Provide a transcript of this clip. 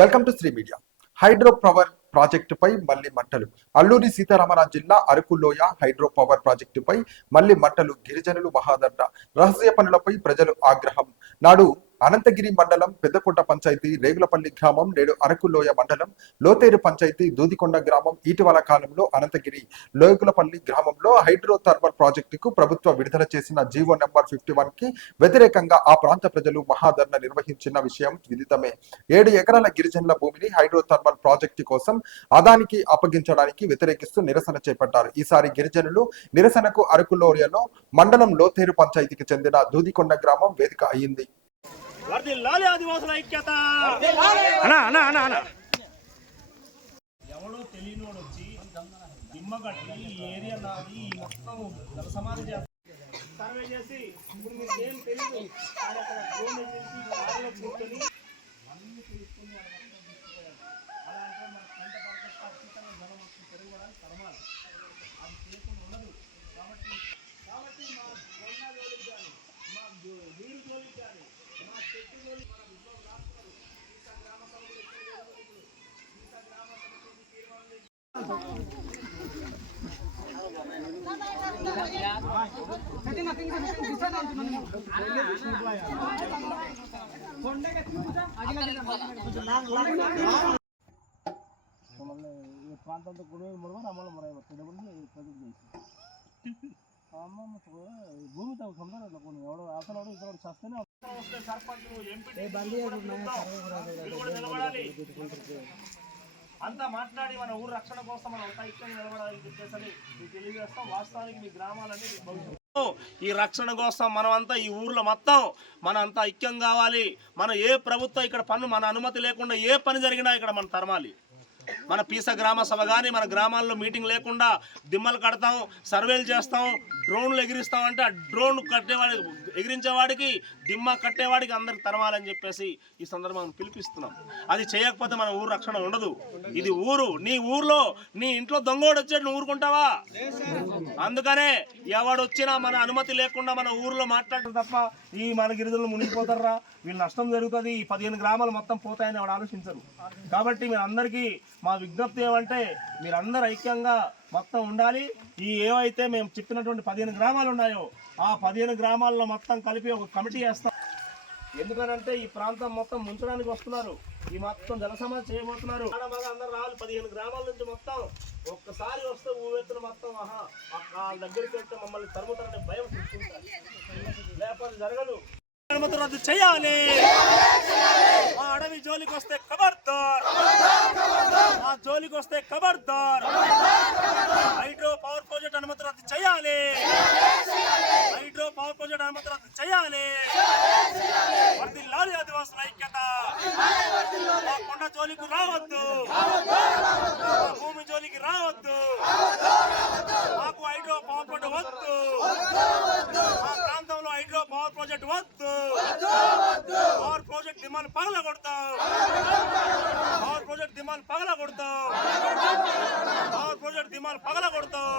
Welcome to Sri media hydro power ప్రాజెక్టుపై మళ్ళీ మంటలు. అల్లూరి సీతారామరాజు జిల్లా అరకులోయ హైడ్రో పవర్ ప్రాజెక్టుపై మళ్ళీ మంటలు. గిరిజనులు మహాదండ. రహస్య పనులపై ప్రజలు ఆగ్రహం. నాడు అనంతగిరి మండలం పెద్దకొండ పంచాయతీ రేగులపల్లి గ్రామం నేడు అరకులోయ మండలం లోతేరు పంచాయతీ దూదికొండ గ్రామం ఇటీవల కాలంలో అనంతగిరి లోయకులపల్లి గ్రామంలో హైడ్రో థర్మల్ ప్రాజెక్టుకు ప్రభుత్వ విడుదల చేసిన జీవో నెంబర్ ఫిఫ్టీ వన్కి వ్యతిరేకంగా ఆ ప్రాంత ప్రజలు మహాధర్ణ నిర్వహించిన విషయం విదితమే. ఏడు ఎకరాల గిరిజనుల భూమిని హైడ్రో థర్మల్ ప్రాజెక్టు కోసం అదానికి అప్పగించడానికి వ్యతిరేకిస్తూ నిరసన చేపట్టారు. ఈసారి గిరిజనులు నిరసనకు అరకులోయలో మండలం లోతేరు పంచాయతీకి చెందిన దూదికొండ గ్రామం వేదిక అయింది. వర్ధిల్లాలి ఆదివాసుల ఐక్యత. అన్నా అన్నా అన్నా అన్నా. ఎవడో తెలియనోడు వచ్చి దిమ్మ కట్టి ఈ ఏరియా నాది ఈ మొత్తం జల సమాధి సర్వే చేసి ఇప్పుడు మీకు ఏం తెలియదు కూర్చొని అన్ని తీసుకుని వాళ్ళ మొత్తం తీసుకుపోయారు అలా అంటే మన పంట పంట ఖచ్చితంగా జనం వస్తుంది పెరగడానికి తరమాలి అది చేయకుండా ఉండదు కాబట్టి కాబట్టి మా బొండా జోలికి కానీ మా జో- నీరు జోలికి కానీ మా చెట్టు జోలికి మన విశ్వం రాష్ట్రాలు ఈసా గ్రామ సభలు ఎక్కడ జరుగుతుంది ఇప్పుడు ఈసా గ్రామ సభలు తీర్మానం చేసి మమ్మల్ని ఈ ప్రాంతంతో కూడా ముడవ అమ్మలో మురై వస్తుంది ప్రజలు చేసి అమ్మ భూమి తగ్గ సొంత కొన్ని ఎవడో అసలు ఎవడో ఇక్కడ చస్తేనే వస్తే సర్పంచ్ ఎంపీ నిలబడాలి అంతా మాట్లాడి మన ఊరు రక్షణ కోసం మనం అంతా ఇక్కడ నిలబడాలని చెప్పేసి మీకు తెలియజేస్తాం. వాస్తవానికి మీ గ్రామాలన్నీ భవిష్యత్తు. ఈ రక్షణ కోసం మనమంతా ఈ ఊర్లో మొత్తం మన అంతా ఐక్యం కావాలి. మన ఏ ప్రభుత్వం ఇక్కడ పన్ను మన అనుమతి లేకుండా ఏ పని జరిగినా ఇక్కడ మనం తరమాలి. మన పీస గ్రామ సభ కానీ మన గ్రామాల్లో మీటింగ్ లేకుండా దిమ్మలు కడతాం సర్వేలు చేస్తాం డ్రోన్లు ఎగిరిస్తాం అంటే ఆ డ్రోన్ కట్టేవాడి ఎగిరించేవాడికి దిమ్మ కట్టేవాడికి అందరికి తరమాలని చెప్పేసి ఈ సందర్భం పిలిపిస్తున్నాం. అది చేయకపోతే మన ఊరు రక్షణ ఉండదు. ఇది ఊరు. నీ ఊర్లో నీ ఇంట్లో దొంగోడు వచ్చాడు నువ్వు ఊరుకుంటావా? అందుకనే ఎవడు వచ్చినా మన అనుమతి లేకుండా మన ఊర్లో మాట్లాడటం తప్ప ఈ మన గిరిజనులు మునిగిపోతారా? వీళ్ళు నష్టం జరుగుతుంది. ఈ పదిహేను గ్రామాలు మొత్తం పోతాయని వాడు ఆలోచించరు. కాబట్టి మీరు అందరికీ మా విజ్ఞప్తి ఏమంటే మీరందరూ ఐక్యంగా మొత్తం ఉండాలి. ఈ ఏవైతే మేము చెప్పినటువంటి పదిహేను గ్రామాలు ఉన్నాయో ఆ పదిహేను గ్రామాల్లో మొత్తం కలిపి ఒక కమిటీ వేస్తాం. ఎందుకనంటే ఈ ప్రాంతం మొత్తం ముంచడానికి వస్తున్నారు. ఈ మొత్తం జలసమాధి చేయబోతున్నారు. ఆడ రావాలి పదిహేను గ్రామాల నుంచి మొత్తం ఒక్కసారి వస్తే ఊవెత్తున మొత్తం ఆహా వాళ్ళ దగ్గరికి వెళ్తే మమ్మల్ని తరుముతారనే భయం చూసుకుంటారు లేకపోతే జరగదు. అనుమతి రద్దు చేయాలి. ఆ అడవి జోలికి వస్తే ఖబర్దార్ ఆ జోలికి వస్తే ఖబర్దార్ హైడ్రో పవర్ ప్రాజెక్ట్ అనుమతి రద్దు చేయాలి. హైడ్రో పవర్ ప్రాజెక్ట్ అనుమతి చేయాలి వర్దిల్లాలి ఆదివాసుల ఐక్యత. కొండ జోలికి రావద్దు. భూమి జోలికి రావద్దు. మాకు హైడ్రో పవర్ ప్రాజెక్ట్ వద్దు. మా ప్రాంతంలో హైడ్రో పవర్ ప్రాజెక్ట్ వద్దు. పవర్ ప్రాజెక్ట్ డిమాండ్ పగల కొడతాం పవర్ ప్రాజెక్ట్ డిమాండ్ పగల కొడతాం పవర్ ప్రాజెక్ట్ డిమాండ్ పగల కొడతాం